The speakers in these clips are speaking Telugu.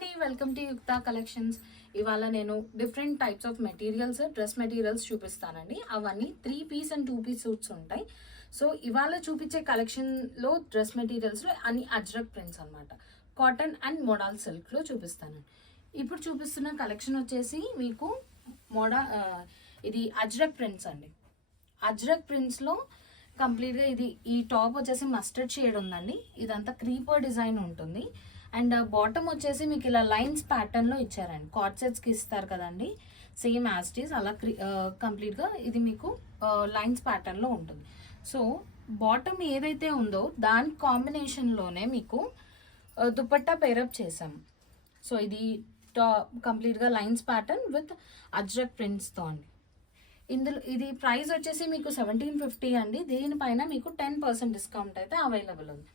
అండి, వెల్కమ్ టు యుక్తా కలెక్షన్స్. ఇవాళ నేను different types of materials, dress materials చూపిస్తానండి. అవన్నీ 3 పీస్ అండ్ 2 పీస్ సూట్స్ ఉంటాయి. సో ఇవాళ చూపించే కలెక్షన్లో డ్రెస్ మెటీరియల్స్ అన్ని అజ్రక్ ప్రింట్స్ అనమాట. కాటన్ అండ్ మోడల్ సిల్క్లో చూపిస్తాను. ఇప్పుడు చూపిస్తున్న కలెక్షన్ వచ్చేసి మీకు ఇది అజ్రక్ ప్రింట్స్ అండి. అజ్రక్ ప్రింట్స్లో కంప్లీట్గా ఈ టాప్ వచ్చేసి మస్టర్డ్ షేడ్ ఉందండి. ఇదంతా క్రీపర్ డిజైన్ ఉంటుంది. అండ్ బాటమ్ వచ్చేసి మీకు ఇలా లైన్స్ ప్యాటర్న్లో ఇచ్చారండి. కార్డ్ సెట్స్కి ఇస్తారు కదండి, సేమ్ యాస్టీస్ అలా కంప్లీట్గా ఇది మీకు లైన్స్ ప్యాటర్న్లో ఉంటుంది. సో బాటమ్ ఏదైతే ఉందో దాని కాంబినేషన్లోనే మీకు దుపట్టా పేరప్ చేసాము. సో ఇది కంప్లీట్గా లైన్స్ ప్యాటర్న్ విత్ అజ్రక్ ప్రింట్స్తో అండి. ఇది ప్రైస్ వచ్చేసి మీకు 1750 అండి. దీనిపైన మీకు 10% డిస్కౌంట్ అయితే అవైలబుల్ ఉంది.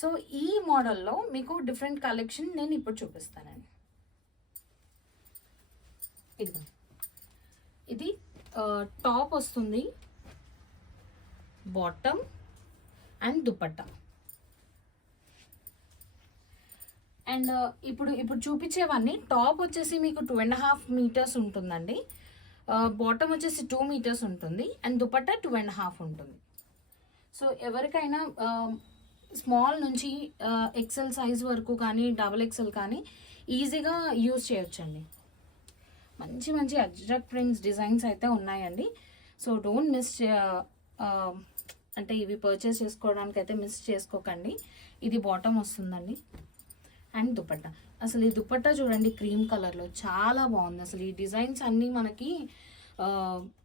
సో ఈ మోడల్లో మీకు డిఫరెంట్ కలెక్షన్ నేను ఇప్పుడు చూపిస్తానండి. ఇది టాప్ వస్తుంది, బాటమ్ అండ్ దుపట్టా. అండ్ ఇప్పుడు చూపించేవన్నీ టాప్ వచ్చేసి మీకు 2.5 మీటర్స్ ఉంటుందండి. బాటమ్ వచ్చేసి 2 మీటర్స్ ఉంటుంది అండ్ దుపట్టా 2.5 ఉంటుంది. సో ఎవరికైనా స్మాల్ నుంచి ఎక్సెల్ సైజ్ వరకు కానీ XXL కానీ ఈజీగా యూజ్ చేయొచ్చండి. మంచి మంచి అజ్రక్ ప్రింట్స్ డిజైన్స్ అయితే ఉన్నాయండి. సో డోంట్ మిస్, అంటే ఇవి పర్చేస్ చేసుకోవడానికి అయితే మిస్ చేసుకోకండి. ఇది బాటమ్ వస్తుందండి అండ్ దుపట్టా. అసలు ఈ దుపట్టా చూడండి, క్రీమ్ కలర్లో చాలా బాగుంది. అసలు ఈ డిజైన్స్ అన్నీ మనకి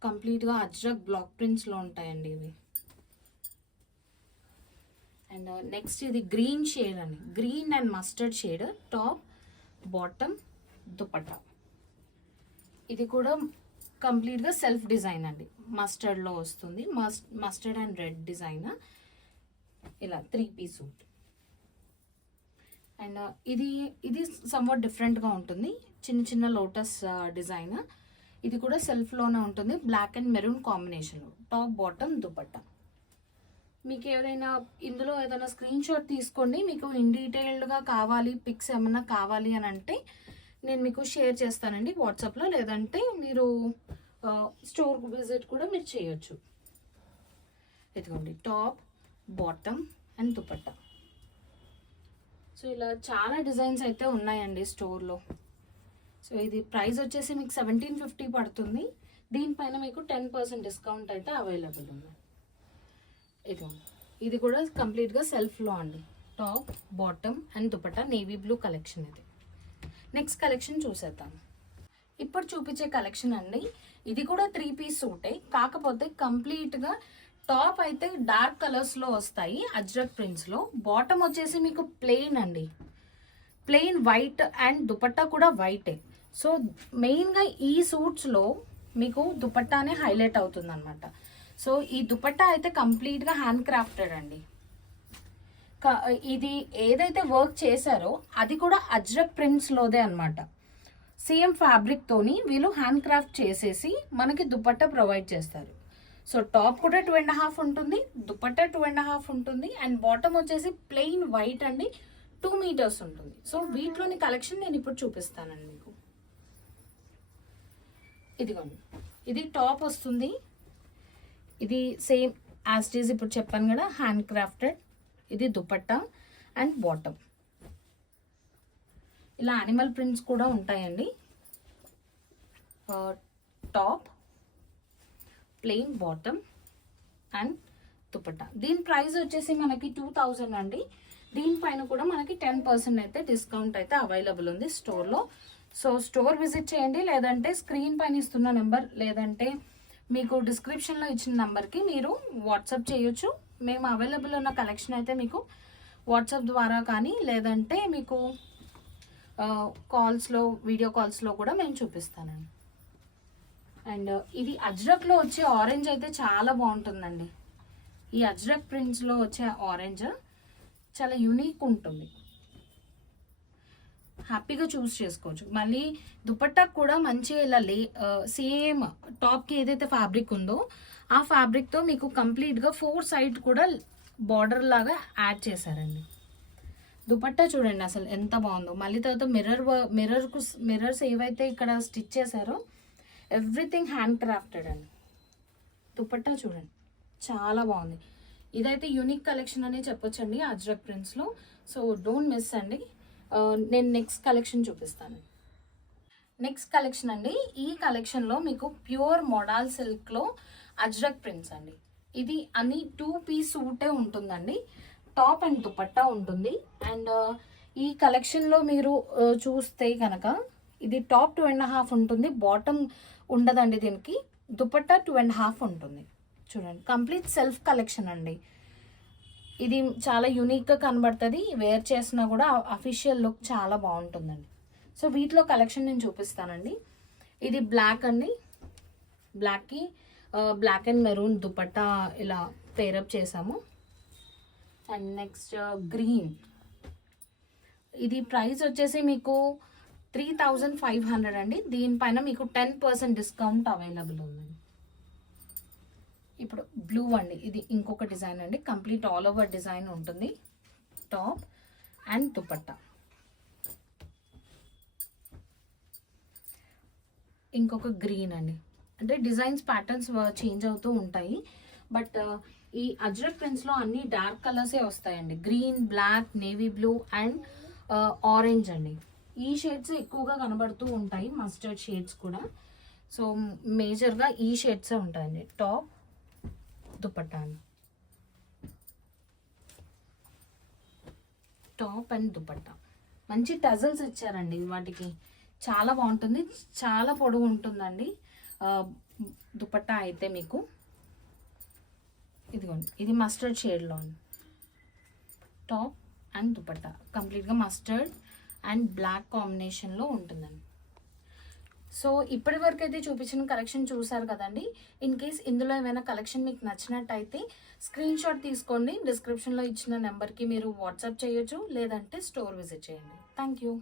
కంప్లీట్గా అజ్రక్ బ్లాక్ ప్రింట్స్లో ఉంటాయండి ఇవి. అండ్ నెక్స్ట్ ఇది గ్రీన్ షేడ్ అండి, green and mustard shade, top bottom dupatta. ఇది కూడా కంప్లీట్గా సెల్ఫ్ డిజైన్ అండి, మస్టర్డ్లో వస్తుంది. మస్టర్డ్ అండ్ రెడ్ డిజైన్, ఇలా 3 పీస్ సూట్. అండ్ ఇది సమ్వాట్ డిఫరెంట్గా ఉంటుంది, చిన్న చిన్న లోటస్ డిజైన్. ఇది కూడా సెల్ఫ్లోనే ఉంటుంది, black and maroon combination, top bottom dupatta. మీకు ఏదైనా ఇందులో ఏదైనా స్క్రీన్ షాట్ తీసుకోండి. మీకు ఇన్ డీటెయిల్డ్గా కావాలి, పిక్స్ ఏమన్నా కావాలి అని అంటే నేను మీకు షేర్ చేస్తానండి వాట్సాప్లో, లేదంటే మీరు స్టోర్ విజిట్ కూడా మీరు చేయొచ్చు. ఇదిగోండి top bottom and dupatta. So ఇలా చాలా డిజైన్స్ అయితే ఉన్నాయండి స్టోర్లో. సో ఇది ప్రైస్ వచ్చేసి మీకు 1750 పడుతుంది. దీనిపైన మీకు 10% డిస్కౌంట్ అయితే అవైలబుల్ ఉంది. ఇది కూడా కంప్లీట్గా సెల్ఫ్లో అండి, top bottom and dupatta, navy blue collection. ఇది నెక్స్ట్ కలెక్షన్ చూసేద్దాం. ఇప్పుడు చూపించే కలెక్షన్ అండి, ఇది కూడా 3 పీస్ సూటే, కాకపోతే కంప్లీట్గా టాప్ అయితే డార్క్ కలర్స్లో వస్తాయి అజ్రక్ ప్రింట్స్లో. బాటమ్ వచ్చేసి మీకు ప్లెయిన్ అండి, ప్లెయిన్ వైట్ అండ్ దుపట్టా కూడా వైటే. సో మెయిన్గా ఈ సూట్స్లో మీకు దుపట్టానే హైలైట్ అవుతుంది అనమాట. సో ఈ దుపట్టా అయితే కంప్లీట్గా హ్యాండ్ క్రాఫ్టెడ్ అండి. ఇది ఏదైతే వర్క్ చేశారో అది కూడా అజ్రక్ ప్రింట్స్లోదే అనమాట. సేమ్ ఫ్యాబ్రిక్తోని వీళ్ళు హ్యాండ్ క్రాఫ్ట్ చేసేసి మనకి దుపట్టా ప్రొవైడ్ చేస్తారు. సో టాప్ కూడా 2.5 ఉంటుంది, దుపట్టా 2.5 ఉంటుంది అండ్ బాటమ్ వచ్చేసి ప్లెయిన్ వైట్ అండి, 2 మీటర్స్ ఉంటుంది. సో వీటిలోని కలెక్షన్ నేను ఇప్పుడు చూపిస్తానండి మీకు. ఇదిగోండి, ఇది టాప్ వస్తుంది. ఇది సేమ్ యాస్టీస్ ఇప్పుడు చెప్పాను కదా, హ్యాండ్ క్రాఫ్టెడ్. ఇది దుపట్టా అండ్ బాటమ్. ఇలా యానిమల్ ప్రింట్స్ కూడా ఉంటాయండి. Top plain bottom and dupatta. దీని ప్రైస్ వచ్చేసి మనకి 2000 అండి. దీనిపైన కూడా మనకి 10% అయితే డిస్కౌంట్ అయితే అవైలబుల్ ఉంది స్టోర్లో. సో స్టోర్ విజిట్ చేయండి, లేదంటే స్క్రీన్ పైన ఇస్తున్న నెంబర్, లేదంటే మీకు డిస్క్రిప్షన్లో ఇచ్చిన నెంబర్కి మీరు వాట్సాప్ చేయొచ్చు. మేము అవైలబుల్ ఉన్న కలెక్షన్ అయితే మీకు వాట్సాప్ ద్వారా కానీ, లేదంటే మీకు కాల్స్లో, వీడియో కాల్స్లో కూడా మేము చూపిస్తానండి. అండ్ ఇది అజ్రక్లో వచ్చే ఆరెంజ్ అయితే చాలా బాగుంటుందండి. ఈ అజ్రక్ ప్రింట్స్లో వచ్చే ఆరెంజ్ చాలా యూనిక్ ఉంటుంది, హ్యాపీగా చూస్ చేసుకోవచ్చు. మళ్ళీ దుపట్టా కూడా మంచిగా ఇలా సేమ్ టాప్కి ఏదైతే ఫ్యాబ్రిక్ ఉందో ఆ ఫ్యాబ్రిక్తో మీకు కంప్లీట్గా 4 సైడ్ కూడా బార్డర్ లాగా యాడ్ చేశారండి. దుపట్టా చూడండి అసలు ఎంత బాగుందో. మళ్ళీ తర్వాత మిర్రర్స్ ఏవైతే ఇక్కడ స్టిచ్ చేశారో ఎవ్రీథింగ్ హ్యాండ్ క్రాఫ్టెడ్ అండి. దుపట్టా చూడండి చాలా బాగుంది. ఇదైతే యూనిక్ కలెక్షన్ అనే చెప్పొచ్చండి అజ్రక్ ప్రింట్స్లో. సో డోంట్ మిస్ అండి. నేను నెక్స్ట్ కలెక్షన్ చూపిస్తాను. నెక్స్ట్ కలెక్షన్ అండి, ఈ కలెక్షన్లో మీకు ప్యూర్ మోడల్ సిల్క్లో అజ్రక్ ప్రింట్స్ అండి. ఇది అన్ని 2 పీస్ సూటే ఉంటుందండి. టాప్ అండ్ దుపట్టా ఉంటుంది. అండ్ ఈ కలెక్షన్లో మీరు చూస్తే కనుక ఇది టాప్ 2.5 ఉంటుంది, బాటమ్ ఉండదండి. దీనికి దుపట్టా 2.5 ఉంటుంది. చూడండి కంప్లీట్ సెల్ఫ్ కలెక్షన్ అండి. ఇది చాలా యూనిక్గా కనబడుతుంది. వేర్ చేసినా కూడా అఫీషియల్ లుక్ చాలా బాగుంటుందండి. సో వీటిలో కలెక్షన్ నేను చూపిస్తానండి. ఇది బ్లాక్ అండి, బ్లాక్కి బ్లాక్ అండ్ మెరూన్ దుపట్టా ఇలా పేరప్ చేసాము. అండ్ నెక్స్ట్ గ్రీన్, ఇది ప్రైస్ వచ్చేసి మీకు 3500 అండి. దీనిపైన మీకు 10% డిస్కౌంట్ అవైలబుల్ ఉందండి. ఇప్పుడు బ్లూ అండి, ఇది ఇంకొక డిజైన్ అండి. కంప్లీట్ ఆల్ ఓవర్ డిజైన్ ఉంటుంది, టాప్ అండ్ దుపట్టా. ఇంకొక గ్రీన్ అండి. అంటే డిజైన్స్ ప్యాటర్న్స్ చేంజ్ అవుతూ ఉంటాయి. బట్ ఈ అజ్రక్ ప్రింట్స్లో అన్ని డార్క్ కలర్సే వస్తాయండి. Green, black, navy blue and orange అండి. ఈ షేడ్స్ ఎక్కువగా కనబడుతూ ఉంటాయి, మస్టర్డ్ షేడ్స్ కూడా. సో మేజర్గా ఈ షేడ్సే ఉంటాయండి. Top, dupatta, top and dupatta. మంచి టజల్స్ ఇచ్చారండి వాటికి, చాలా బాగుంటుంది. చాలా పొడవు ఉంటుందండి దుపట్టా అయితే మీకు. ఇదిగోండి, ఇది మస్టర్డ్ షేడ్లో టాప్ అండ్ దుపట్టా కంప్లీట్గా మస్టర్డ్ అండ్ బ్లాక్ కాంబినేషన్లో ఉంటుందండి. సో ఇప్పటి వరకు అయితే చూపించిన కలెక్షన్ చూసారు కదండి. ఇన్ కేస్ ఇందులో ఏమైనా కలెక్షన్ మీకు నచ్చినట్టయితే స్క్రీన్ షాట్ తీసుకోండి. డిస్క్రిప్షన్లో ఇచ్చిన నెంబర్కి మీరు వాట్సాప్ చేయొచ్చు, లేదంటే స్టోర్ విజిట్ చేయండి. Thank you.